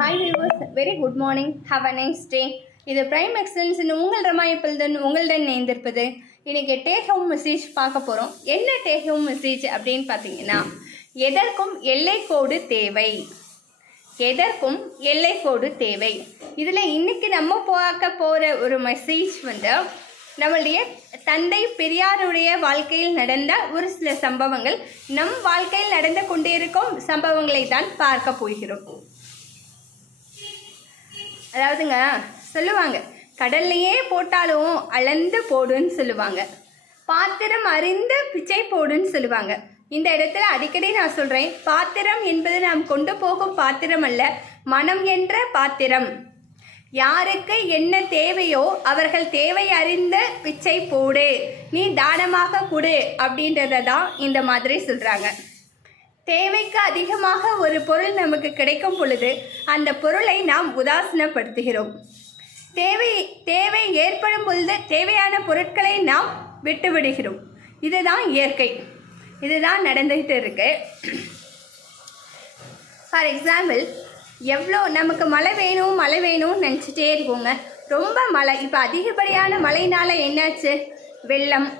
Hi viewers very good morning have a nice day இது prime இந்த உங்கள் ரமாயப்பல்தன் உங்களுடன் இணைந்திருப்பது. இன்றைக்கி டேக் ஹோம் மெசேஜ் பார்க்க போகிறோம் என்ன டேக் ஹோம் மெசேஜ் அப்படின்னு பார்த்தீங்கன்னா எதற்கும் எல்லைக்கோடு தேவை. எதற்கும் எல்லைக்கோடு தேவை. இதில் இன்றைக்கி நம்ம பார்க்க போகிற ஒரு மெசேஜ் வந்து நம்மளுடைய தந்தை பெரியாருடைய வாழ்க்கையில் நடந்த ஒரு சில சம்பவங்கள். நம் வாழ்க்கையில் நடந்து கொண்டிருக்கும் சம்பவங்களை தான் பார்க்க போகிறோம். அதாவதுங்க சொல்லுவாங்க கடல்லையே போட்டாலும் அளந்து போடுன்னு சொல்லுவாங்க. பாத்திரம் அறிந்து பிச்சை போடுன்னு சொல்லுவாங்க. இந்த இடத்துல அடிக்கடி நான் சொல்கிறேன் பாத்திரம் என்பது நாம் கொண்டு போகும் பாத்திரம் அல்ல மனம் என்ற பாத்திரம். யாருக்கு என்ன தேவையோ அவர்கள் தேவை அறிந்து பிச்சை போடு நீ தானமாக கொடு அப்படின்றத தான் இந்த மாதிரி சொல்கிறாங்க தேவைக்கு அதிகமாக ஒரு பொருள் நமக்கு கிடைக்கும் பொழுது அந்த பொருளை நாம் உதாசீனப்படுத்துகிறோம். தேவை தேவை ஏற்படும் பொழுது தேவையான பொருட்களை நாம் விட்டுவிடுகிறோம். இதுதான் இயற்கை. இதுதான் நடந்துகிட்டு இருக்கு. ஃபார் எக்ஸாம்பிள் எவ்வளோ நமக்கு மழை வேணும் மழை வேணும்னு நினச்சிட்டே இருக்கோங்க. ரொம்ப மழை. இப்போ அதிகப்படியான மழைனால என்னாச்சு? வெள்ளம்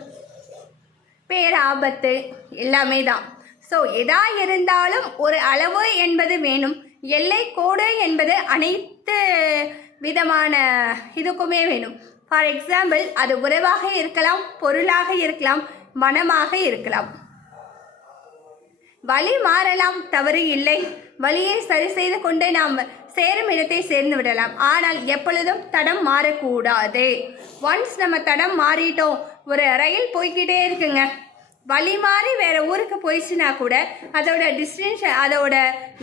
பேராபத்து எல்லாமே தான். ஸோ எதா இருந்தாலும் ஒரு அளவு என்பது வேணும். எல்லை கோடு என்பது அனைத்து விதமான இதுக்குமே வேணும். ஃபார் எக்ஸாம்பிள் அது உறவாக இருக்கலாம் பொருளாக இருக்கலாம் மனமாக இருக்கலாம். வழி மாறலாம் தவறு இல்லை. வழியை சரி செய்து கொண்டு நாம் சேரும் இடத்தை சேர்ந்து விடலாம். ஆனால் எப்பொழுதும் தடம் மாறக்கூடாது. ஒன்ஸ் நம்ம தடம் மாறிட்டோம் ஒரு ரயில் போய்கிட்டே இருக்குங்க. வழி மாறி வேற ஊருக்கு போயிடுச்சுன்னா கூட அதோட டிஸ்டன்ஸ் அதோட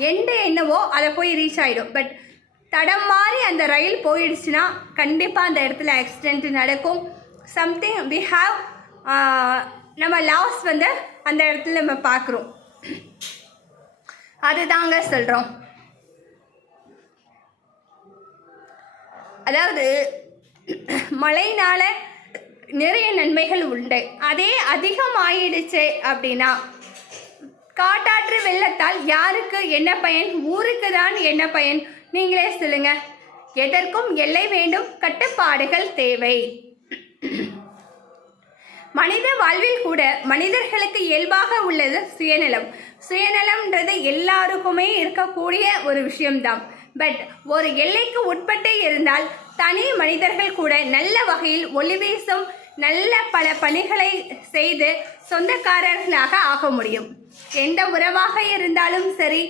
எண்டு என்னவோ அதை போய் ரீச் ஆகிடும் பட் தடம் மாறி அந்த ரயில் போயிடுச்சுன்னா கண்டிப்பாக அந்த இடத்துல ஆக்சிடென்ட் நடக்கும். சம்திங் வி ஹாவ் நம்ம லாஸ் வந்து அந்த இடத்துல நம்ம பார்க்குறோம். அதுதாங்க சொல்கிறோம் அதாவது மழையினால் நிறைய நன்மைகள் உண்டு. அதே அதிகமாயிடுச்சு அப்படின்னா காட்டாற்று வெள்ளத்தால் யாருக்கு என்ன பயன்? ஊருக்கு தான் என்ன பயன்? நீங்களே சொல்லுங்க. எதற்கும் எல்லை வேண்டும் கட்டுப்பாடுகள் தேவை. மனித வாழ்வில் கூட மனிதர்களுக்கு இயல்பாக உள்ளது சுயநலம். சுயநலம்ன்றது எல்லாருக்குமே இருக்கக்கூடிய ஒரு விஷயம்தான். பட் ஒரு எல்லைக்கு உட்பட்டு இருந்தால் தனி மனிதர்கள் கூட நல்ல வகையில் ஒளி வீசும் நல்ல பல பணிகளை செய்து சொந்தக்காரர்களாக ஆக முடியும். எந்த உறவாக இருந்தாலும் சரி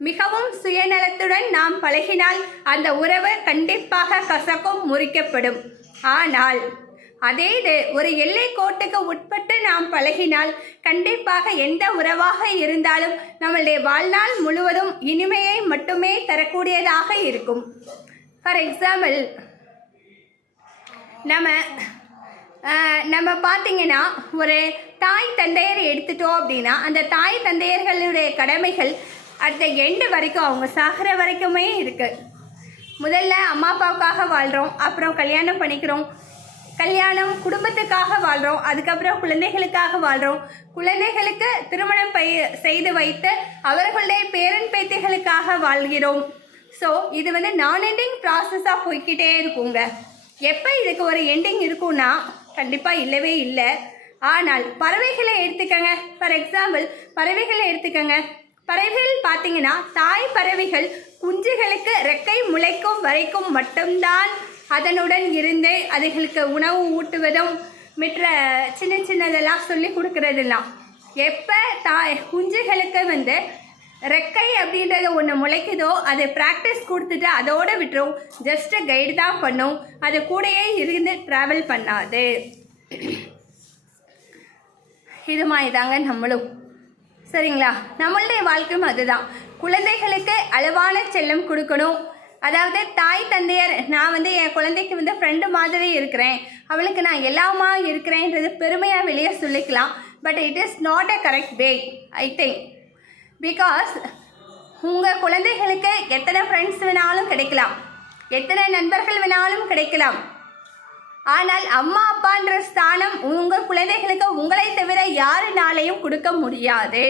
மிகவும் சுயநலத்துடன் நாம் பழகினால் அந்த உறவு கண்டிப்பாக கசக்கும் முறிக்கப்படும். ஆனால் அதே இது ஒரு எல்லை கோட்டுக்கு உட்பட்டு நாம் பழகினால் கண்டிப்பாக எந்த உறவாக இருந்தாலும் நம்மளுடைய வாழ்நாள் முழுவதும் இனிமையை மட்டுமே தரக்கூடியதாக இருக்கும். ஃபார் எக்ஸாம்பிள் நம்ம நம்ம பார்த்தீங்கன்னா ஒரு தாய் தந்தையர் எடுத்துட்டோம் அப்படின்னா அந்த தாய் தந்தையர்களுடைய கடமைகள் அந்த எண்டு வரைக்கும் அவங்க சாகிற வரைக்குமே இருக்குது முதல்ல அம்மா அப்பாவுக்காக வாழ்கிறோம் அப்புறம் கல்யாணம் பண்ணிக்கிறோம் கல்யாணம் குடும்பத்துக்காக வாழ்கிறோம் அதுக்கப்புறம் குழந்தைகளுக்காக வாழ்கிறோம் குழந்தைகளுக்கு திருமணம் பை செய்து வைத்து அவர்களுடைய பேரன் பேத்திகளுக்காக வாழ்கிறோம். ஸோ இது வந்து நான் எண்டிங் ப்ராசஸாக போய்க்கிட்டே இருக்குங்க. எப்போ இதுக்கு ஒரு எண்டிங் இருக்கும்னா கண்டிப்பாக இல்லவே இல்லை. ஆனால் பறவைகளை எடுத்துக்கங்க. ஃபார் எக்ஸாம்பிள் பறவைகளை எடுத்துக்கங்க. பறவைகள் பார்த்தீங்கன்னா தாய் பறவைகள் குஞ்சுகளுக்கு ரெக்கை முளைக்கும் வரைக்கும் மட்டும்தான் அதனுடன் இருந்து அதுகளுக்கு உணவு ஊட்டுவதும் மற்ற சின்ன சின்னதெல்லாம் சொல்லி கொடுக்கறதெல்லாம். எப்போ தா குஞ்சுகளுக்கு வந்து ரெக்கை அப்படின்றது ஒன்று முளைக்குதோ அதை ப்ராக்டிஸ் கொடுத்துட்டு அதோட விட்டுரும். ஜஸ்ட்டு கைடு தான் பண்ணும். அது கூடயே இருந்து ட்ராவல் பண்ணாது. இது மாதிரி தாங்க நம்மளும். சரிங்களா? நம்மளுடைய வாழ்க்கையும் அதுதான். குழந்தைகளுக்கு அளவான செல்லம் கொடுக்கணும். அதாவது தாய் தந்தையர் நான் வந்து என் குழந்தைக்கு வந்து ஃப்ரெண்டு மாதிரி இருக்கிறேன். அவளுக்கு நான் எல்லாமா இருக்கிறேன்றது பெருமையாக வெளியே சொல்லிக்கலாம். But it is not a correct way I think because உங்கள் குழந்தைகளுக்கு எத்தனை ஃப்ரெண்ட்ஸ் வேணாலும் கிடைக்கலாம். எத்தனை நண்பர்கள் வேணாலும் கிடைக்கலாம். ஆனால் அம்மா அப்பான்ற ஸ்தானம் உங்கள் குழந்தைகளுக்கு உங்களை தவிர யாருனாலையும் கொடுக்க முடியாது.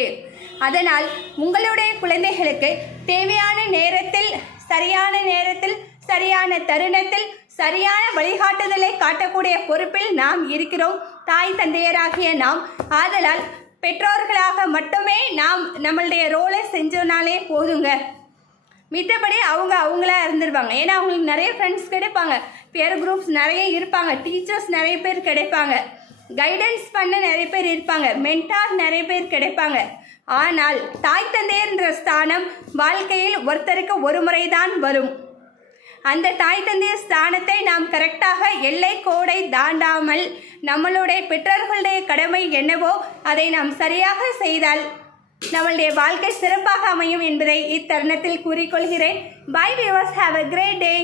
அதனால் உங்களுடைய குழந்தைகளுக்கு தேவையான நேரத்தில் சரியான நேரத்தில் சரியான தருணத்தில் சரியான வழிகாட்டுதலை காட்டக்கூடிய பொறுப்பில் நாம் இருக்கிறோம். தாய் தந்தையராகிய நாம். ஆதலால் பெற்றோர்களாக மட்டுமே நாம் நம்மளுடைய ரோலை செஞ்சோனாலே போதுங்க. மித்தபடி அவங்க அவங்களா இருந்துருவாங்க. ஏன்னா அவங்களுக்கு நிறைய ஃப்ரெண்ட்ஸ் கிடைப்பாங்க. பேர் குரூப்ஸ் நிறைய இருப்பாங்க. டீச்சர்ஸ் நிறைய பேர் கிடைப்பாங்க. கைடன்ஸ் பண்ண நிறைய பேர் இருப்பாங்க. மென்டார் நிறைய பேர் கிடைப்பாங்க. ஆனால் தாய் தந்தையர்ன்ற ஸ்தானம் வாழ்க்கையில் ஒருத்தருக்கு ஒரு முறைதான் வரும். அந்த தாய் தந்தைய ஸ்தானத்தை நாம் கரெக்டாக எல்லை கோடை தாண்டாமல் நம்மளுடைய பெற்றோர்களுடைய கடமை என்னவோ அதை நாம் சரியாக செய்தால் நம்மளுடைய வாழ்க்கை சிறப்பாக அமையும் என்பதை இத்தருணத்தில் கூறிக்கொள்கிறேன். Bye viewers have a great day